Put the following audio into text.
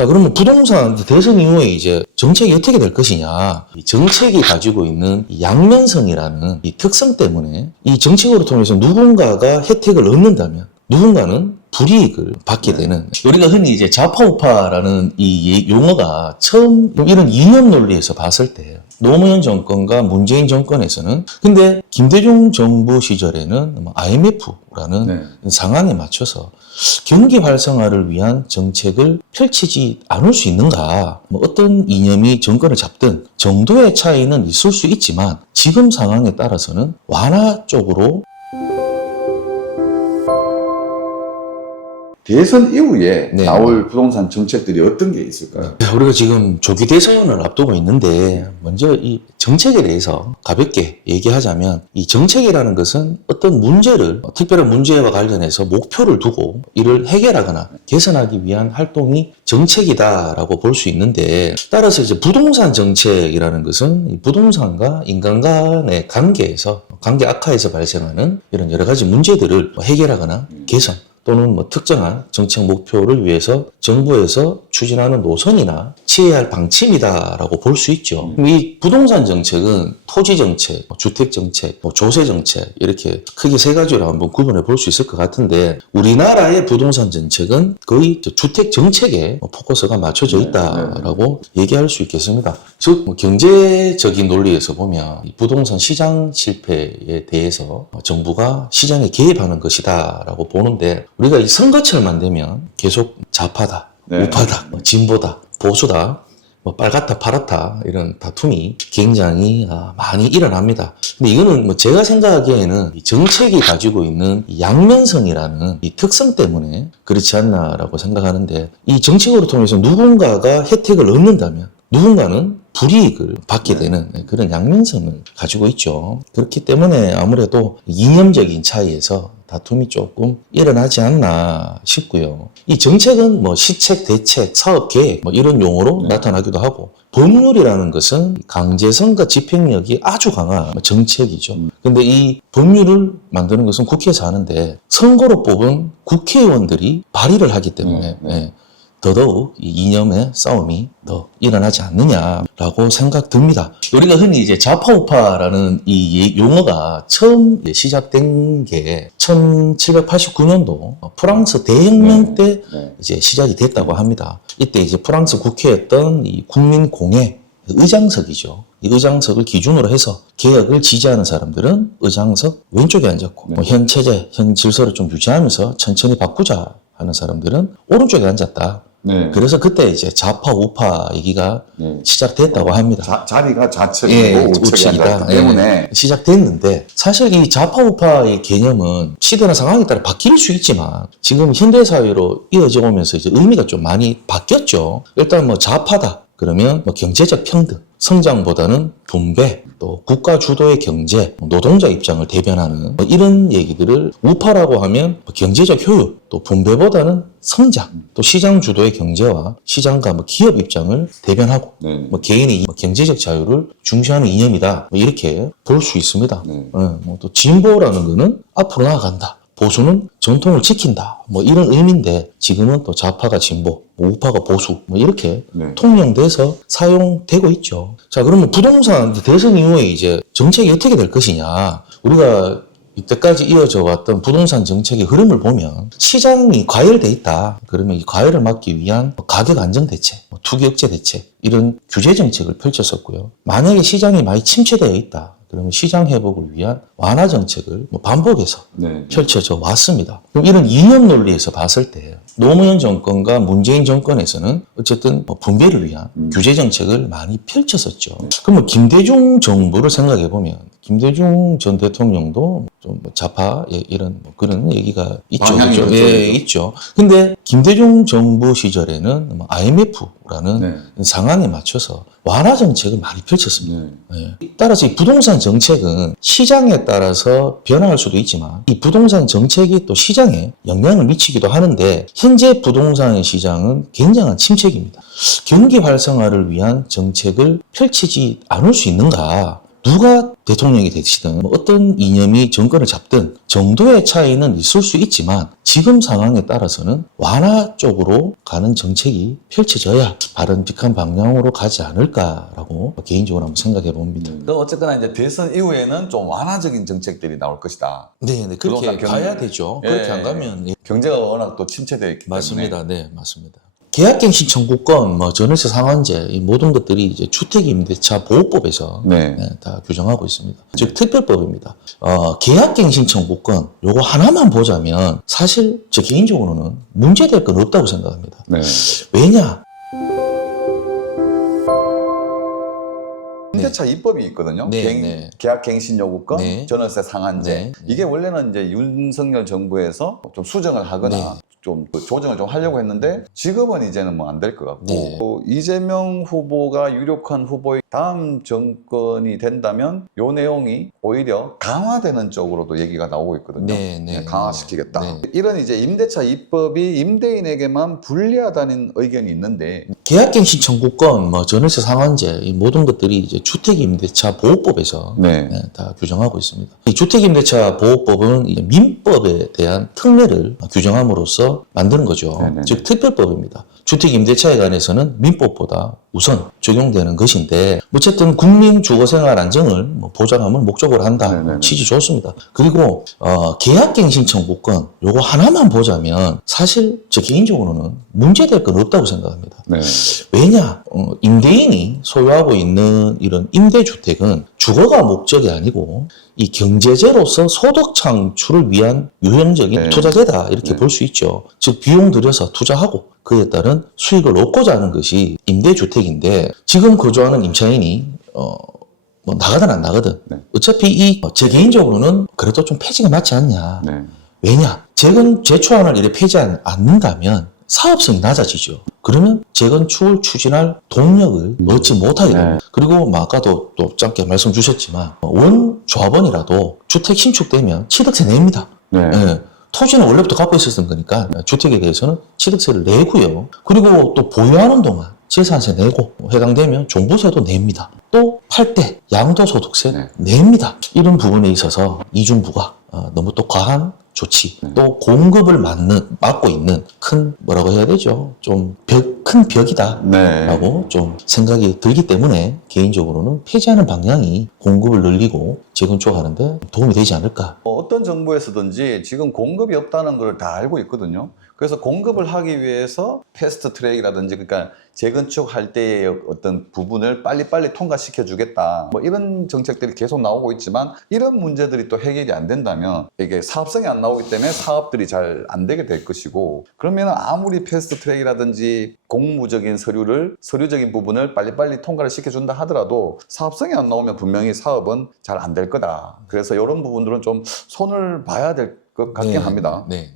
자, 그러면 부동산 대선 이후에 이제 정책이 어떻게 될 것이냐. 이 정책이 가지고 있는 이 양면성이라는 이 특성 때문에 이 정책으로 통해서 누군가가 혜택을 얻는다면 누군가는 불이익을 받게 되는, 우리가 흔히 이제 좌파우파라는 이 용어가 처음 이런 이념 논리에서 봤을 때 노무현 정권과 문재인 정권에서는, 근데 김대중 정부 시절에는 IMF라는 상황에 맞춰서 경기 활성화를 위한 정책을 펼치지 않을 수 있는가, 어떤 이념이 정권을 잡든 정도의 차이는 있을 수 있지만 지금 상황에 따라서는 완화 쪽으로. 대선 이후에 네. 나올 부동산 정책들이 어떤 게 있을까요? 우리가 지금 조기 대선을 앞두고 있는데, 먼저 이 정책에 대해서 가볍게 얘기하자면, 이 정책이라는 것은 어떤 문제를, 특별한 문제와 관련해서 목표를 두고 이를 해결하거나 개선하기 위한 활동이 정책이다라고 볼 수 있는데, 따라서 이제 부동산 정책이라는 것은 이 부동산과 인간 간의 관계 악화에서 발생하는 이런 여러 가지 문제들을 해결하거나 개선, 또는 특정한 정책 목표를 위해서 정부에서 추진하는 노선이나 취해야 할 방침이다라고 볼 수 있죠. 이 부동산 정책은 토지 정책, 주택 정책, 조세 정책, 이렇게 크게 세 가지로 한번 구분해 볼 수 있을 것 같은데, 우리나라의 부동산 정책은 거의 주택 정책에 포커스가 맞춰져 있다라고 얘기할 수 있겠습니다. 즉 경제적인 논리에서 보면 이 부동산 시장 실패에 대해서 정부가 시장에 개입하는 것이다라고 보는데, 우리가 이 선거철만 되면 계속 좌파다, 우파다, 진보다, 보수다, 빨갛다, 파랗다, 이런 다툼이 굉장히 많이 일어납니다. 근데 이거는 제가 생각하기에는 이 정책이 가지고 있는 이 양면성이라는 이 특성 때문에 그렇지 않나라고 생각하는데, 이 정책으로 통해서 누군가가 혜택을 얻는다면 누군가는 불이익을 받게 되는 그런 양면성을 가지고 있죠. 그렇기 때문에 아무래도 이념적인 차이에서 다툼이 조금 일어나지 않나 싶고요. 이 정책은 시책, 대책, 사업 계획 이런 용어로 나타나기도 하고, 법률이라는 것은 강제성과 집행력이 아주 강한 정책이죠. 근데 이 법률을 만드는 것은 국회에서 하는데, 선거로 뽑은 국회의원들이 발의를 하기 때문에 더더욱 이 이념의 싸움이 더 일어나지 않느냐라고 생각됩니다. 우리가 흔히 이제 좌파우파라는 이 용어가 처음 시작된 게 1789년도 프랑스 대혁명 때 이제 시작이 됐다고 합니다. 이때 이제 프랑스 국회였던 이 국민공회 의장석이죠. 이 의장석을 기준으로 해서 개혁을 지지하는 사람들은 의장석 왼쪽에 앉았고, 현 체제, 현 질서를 좀 유지하면서 천천히 바꾸자 하는 사람들은 오른쪽에 앉았다. 그래서 그때 이제 좌파 우파 얘기가 시작됐다고 합니다. 자리가 좌측이고 우측이 앉았기 때문에 시작됐는데, 사실 이 좌파 우파의 개념은 시대나 상황에 따라 바뀔 수 있지만 지금 현대 사회로 이어져 오면서 이제 의미가 좀 많이 바뀌었죠. 일단 좌파다 그러면 경제적 평등, 성장보다는 분배, 또 국가 주도의 경제, 노동자 입장을 대변하는 이런 얘기들을, 우파라고 하면 경제적 효율, 또 분배보다는 성장, 또 시장 주도의 경제와 시장과 기업 입장을 대변하고 개인의 경제적 자유를 중시하는 이념이다, 이렇게 볼 수 있습니다. 또 진보라는 거는 앞으로 나아간다, 보수는 전통을 지킨다, 이런 의미인데, 지금은 또 좌파가 진보, 우파가 보수, 이렇게 통용돼서 사용되고 있죠. 자, 그러면 부동산 대선 이후에 이제 정책이 어떻게 될 것이냐. 우리가 이때까지 이어져 왔던 부동산 정책의 흐름을 보면, 시장이 과열돼 있다 그러면 이 과열을 막기 위한 가격 안정 대책, 투기 억제 대책, 이런 규제 정책을 펼쳤었고요. 만약에 시장이 많이 침체되어 있다 그러면 시장 회복을 위한 완화 정책을 반복해서 펼쳐져 왔습니다. 그럼 이런 이념 논리에서 봤을 때 노무현 정권과 문재인 정권에서는 어쨌든 분배를 위한 규제 정책을 많이 펼쳤었죠. 그러면 김대중 정부를 생각해 보면, 김대중 전 대통령도 좀 좌파 이런 그런 얘기가 있죠. 그렇죠? 있죠. 근데 김대중 정부 시절에는 IMF라는 상황에 맞춰서 완화 정책을 많이 펼쳤습니다. 따라서 이 부동산 정책은 시장에 따라서 변화할 수도 있지만, 이 부동산 정책이 또 시장에 영향을 미치기도 하는데, 현재 부동산 시장은 굉장한 침체기입니다. 경기 활성화를 위한 정책을 펼치지 않을 수 있는가? 누가 대통령이 되시든 뭐 어떤 이념이 정권을 잡든 정도의 차이는 있을 수 있지만 지금 상황에 따라서는 완화 쪽으로 가는 정책이 펼쳐져야 바람직한 방향으로 가지 않을까라고 개인적으로 한번 생각해 봅니다. 그럼 어쨌거나 이제 대선 이후에는 좀 완화적인 정책들이 나올 것이다. 네, 그렇게 부동산 가야 되죠. 예. 그렇게 안 가면 예. 경제가 워낙 또 침체되어 있기 때문에. 맞습니다. 네, 맞습니다. 계약갱신 청구권, 전월세 상한제 이 모든 것들이 이제 주택임대차 보호법에서 네. 다 규정하고 있습니다. 즉 특별법입니다. 계약갱신 청구권 요거 하나만 보자면 사실 저 개인적으로는 문제될 건 없다고 생각합니다. 네. 왜냐? 임대차 입법이 있거든요. 네. 계약갱신 요구권, 네. 전월세 상한제. 네. 이게 원래는 이제 윤석열 정부에서 좀 수정을 하거나 네. 좀 조정을 좀 하려고 했는데 지금은 이제는 뭐 안 될 것 같고 네. 또 이재명 후보가 유력한 후보의 다음 정권이 된다면 요 내용이 오히려 강화되는 쪽으로도 얘기가 나오고 있거든요. 네. 강화시키겠다. 네. 이런 이제 임대차 입법이 임대인에게만 불리하다는 의견이 있는데 계약갱신 청구권, 전월세 상한제 이 모든 것들이 이제 주택임대차 보호법에서 네. 다 규정하고 있습니다. 이 주택임대차 보호법은 이제 민법에 대한 특례를 규정함으로써 만드는 거죠. 네네. 즉 특별법입니다. 주택임대차에 관해서는 민법보다 우선 적용되는 것인데 어쨌든 국민 주거생활 안정을 보장함을 목적으로 한다. 네네네. 취지 좋습니다. 그리고 계약갱신 청구권 요거 하나만 보자면 사실 저 개인적으로는 문제될 건 없다고 생각합니다. 네. 왜냐? 임대인이 소유하고 있는 이런 임대주택은 주거가 목적이 아니고 이 경제재로서 소득 창출을 위한 유형적인 네. 투자재다 이렇게 네. 볼 수 있죠. 즉 비용 들여서 투자하고 그에 따른 수익을 얻고자 하는 것이 임대주택인데 지금 거주하는 임차인이 뭐 나가든 안 나가든 네. 어차피 제 개인적으로는 그래도 좀 폐지가 맞지 않냐. 네. 왜냐? 재건제초안을 이렇게 폐지하지 않는다면 사업성이 낮아지죠. 그러면 재건축을 추진할 동력을 얻지 못하게 됩니다. 네. 그리고 뭐 아까도 또 짧게 말씀 주셨지만 원 조합원이라도 주택 신축되면 취득세 냅니다. 네. 예. 토지는 원래부터 갖고 있었던 거니까 주택에 대해서는 취득세를 내고요. 그리고 또 보유하는 동안 재산세 내고 해당되면 종부세도 냅니다. 또 팔 때 양도소득세 네. 냅니다. 이런 부분에 있어서 이중부가 너무 또 과한 조치, 또 공급을 막고 있는 큰 뭐라고 해야 되죠? 좀 큰 벽이다. 네. 라고 좀 생각이 들기 때문에 개인적으로는 폐지하는 방향이 공급을 늘리고 재건축하는데 도움이 되지 않을까. 어떤 정부에서든지 지금 공급이 없다는 걸 다 알고 있거든요. 그래서 공급을 하기 위해서 패스트 트랙이라든지 그러니까 재건축할 때의 어떤 부분을 빨리빨리 통과시켜 주겠다. 뭐 이런 정책들이 계속 나오고 있지만 이런 문제들이 또 해결이 안 된다면 이게 사업성이 안 나오기 때문에 사업들이 잘 안 되게 될 것이고 그러면 아무리 패스트 트랙이라든지 공무적인 서류적인 부분을 빨리빨리 통과를 시켜준다 하더라도 사업성이 안 나오면 분명히 사업은 잘 안 될 거다. 그래서 이런 부분들은 좀 손을 봐야 될 것 같긴 합니다. 네.